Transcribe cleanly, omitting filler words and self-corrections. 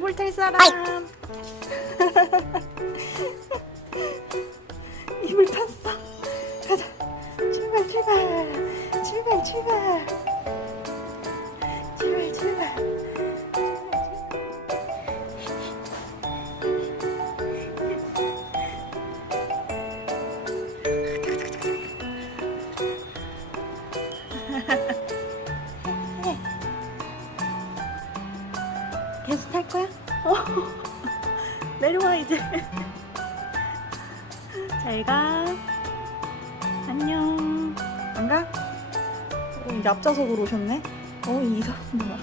이불 탈 사람. 이불 탔어. 가자. 출발 출발. 출발 출발. 출발 출발. 계속 탈 거야? 내려와 이제. 잘 가. 안녕. 안 가? 이제 앞좌석으로 오셨네. 이 사람 뭐야?